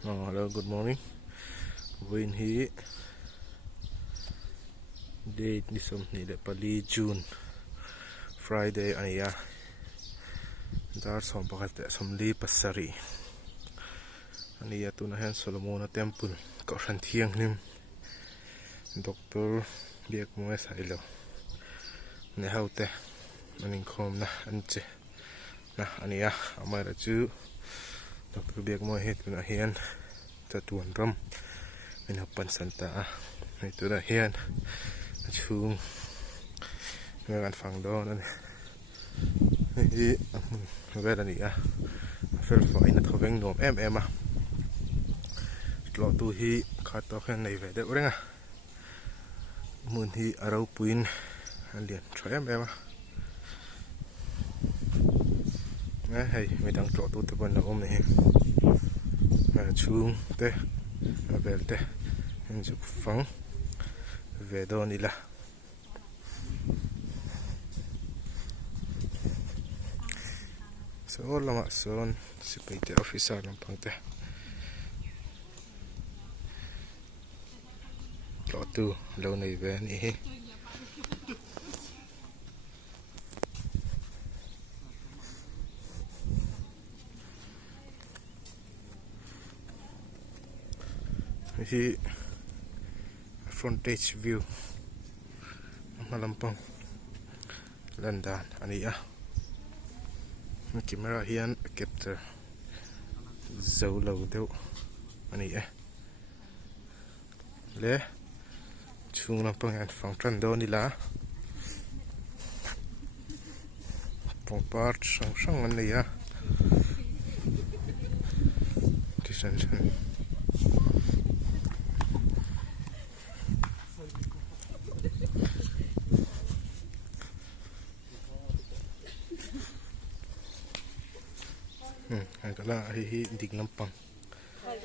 Hello, good morning. Win hi date ni som ni de pali June Friday ania. Dar som pakat som li pasari. Ania tu na hen Solomona Temple ko ran thiang nim. Dr. biak mo sailo. Ne haute maning khom na anche. Na ania amara chu Dr. biak mo het na hian tatuan ram min hapan santa a itu dah hian chung ngan phang do na ni vela ni a fel fo ina thoveng nom em a tlo tu hi kha to khen nei ve de urenga mun hi arau puin alian thoem em a na hei mi dang tlo tu te bon na om ni chung te vel te juk phang ve do ni la so lama son sipaite officer lampang te tlo tu lo nei ve ni hi hi frontage view malampang landan ania camera hian capture zo lo deuh ani le chung lampang an phang tran do ni la pangpar sang an nei a tisan kala hi ding lampang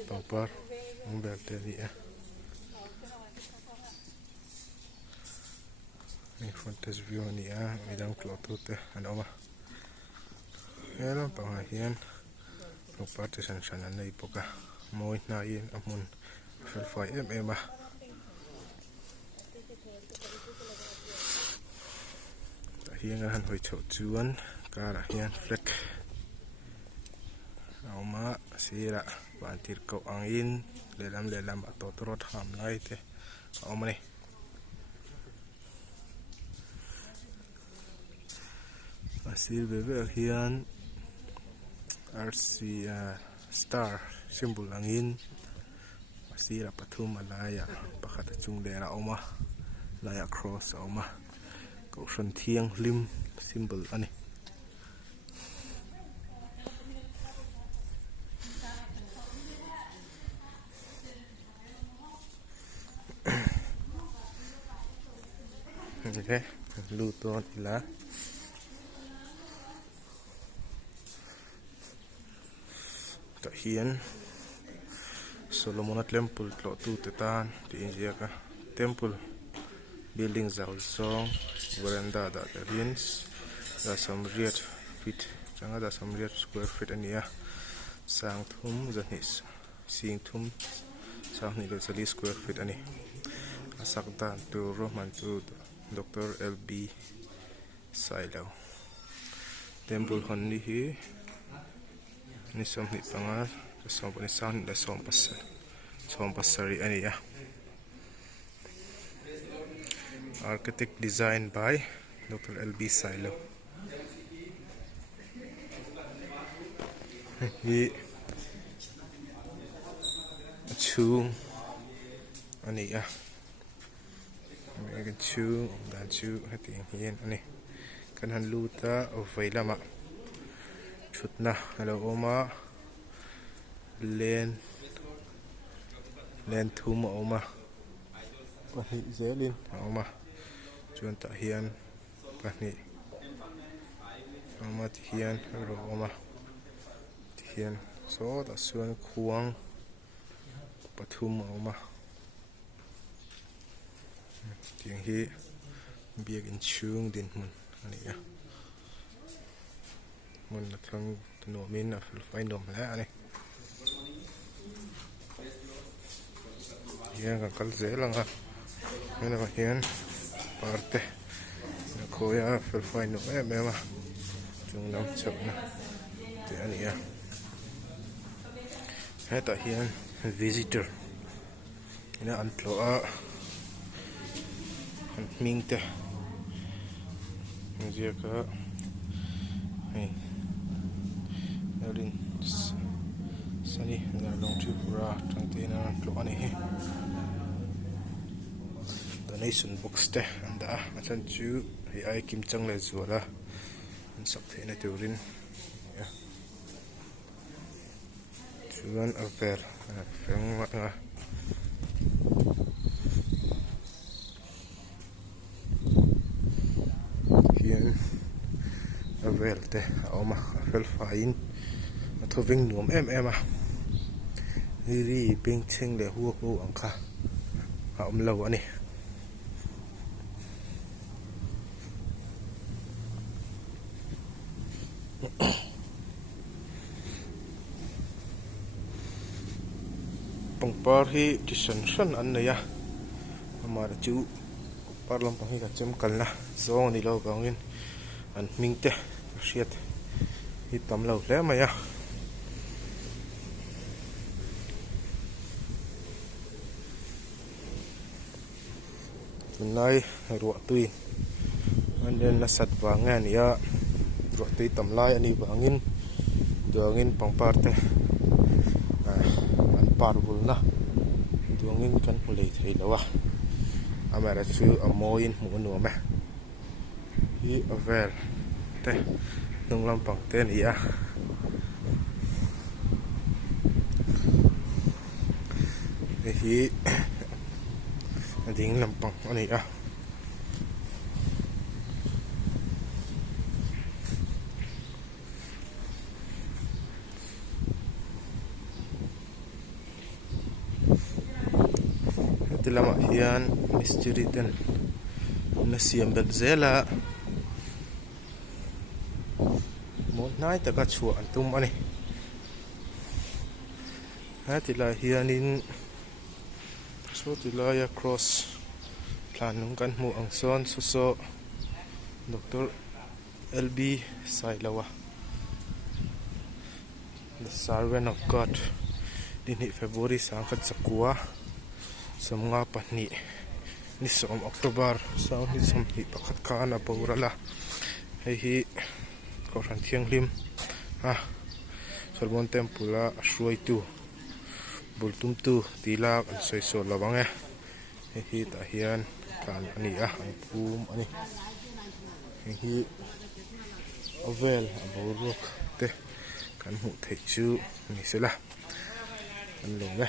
pangpar ang berte ni ni frontage view ni midang klotu te anoma lampang hian pangpar te san an nei poka moi na in amun fel fai em a hian han hoi chho chuan kara hian fleck Oma sira bantir ko angin lelam atotrot ham lai te oma ni asir bebe hian RC star symbol angin asira pathum alaya pakhat chung lera oma laya cross oma ko shan thiang lim symbol ani okay luton ila ta hian Solomona Temple tlo tu te tan ti india ka temple building zaul song veranda da rins da samriat feet changa da samriat square feet ania sang thum zanis sing thum sang ni le chali square feet ani asak dan tu roman tu Dr. LB Sailo temple hon ni hi ni som ni pangar som ni san da som pasari ania architect design by Dr. LB Sailo hi chung ania mega chu dan chu hating hian ani kan han luta ovai lama thutna halo oma len thum oma pahni zelin oma chuan ta hian pahni oma ti hian ro oma ti hian so da suan khuang pathum oma tiang hi biak in chung din mun ania mun la thlang no min a fel fai nom la ani hian kan kal zelanga mena hian parte na khoya felfai no em a chung lam chapna te ania heta hian visitor ina an tlo a an mingte ziaka hei alin sani na long tripura tangtena tlo ani hi donation box te anda achan chu hei ai kim chang le zuala an sak thena turin ya chuan aver feng ma nga hian aver te oma fel fain athoving nuam em a ri ping cheng le hu hu angkha a lo ani pangpar hi tisan san an ya amara chu parlam pang hi ka chem kalna zong ni lo bangin an mingte riat hi tam lo hle ma ya nai ro tui an den na sat wangan ya ro tui tam lai ani bangin dongin pangpar te an parvul na dongin kan hulei thei lawa amara chu amoin mu nu ma hi avel te nunglam pang te ni a hi ding lampang ani a tilama hian mystery ten na siam bel zela mo nai taka chu an tum ani ha tila hianin so tilaya cross plan nung kan mu ang son so Dr. LB Sailawa the servant of God din hi February sangkat sakua samnga pani ni som October saw ni som hi pakhat kana pawrala hei hi ko ran thiang lim ha Solomon Temple a shuai tu bultum tu tilak an soi so lawange hi ta hian kan ani a an pum ani hi ovel aborok te kan mu thei chu ni sela an lo nge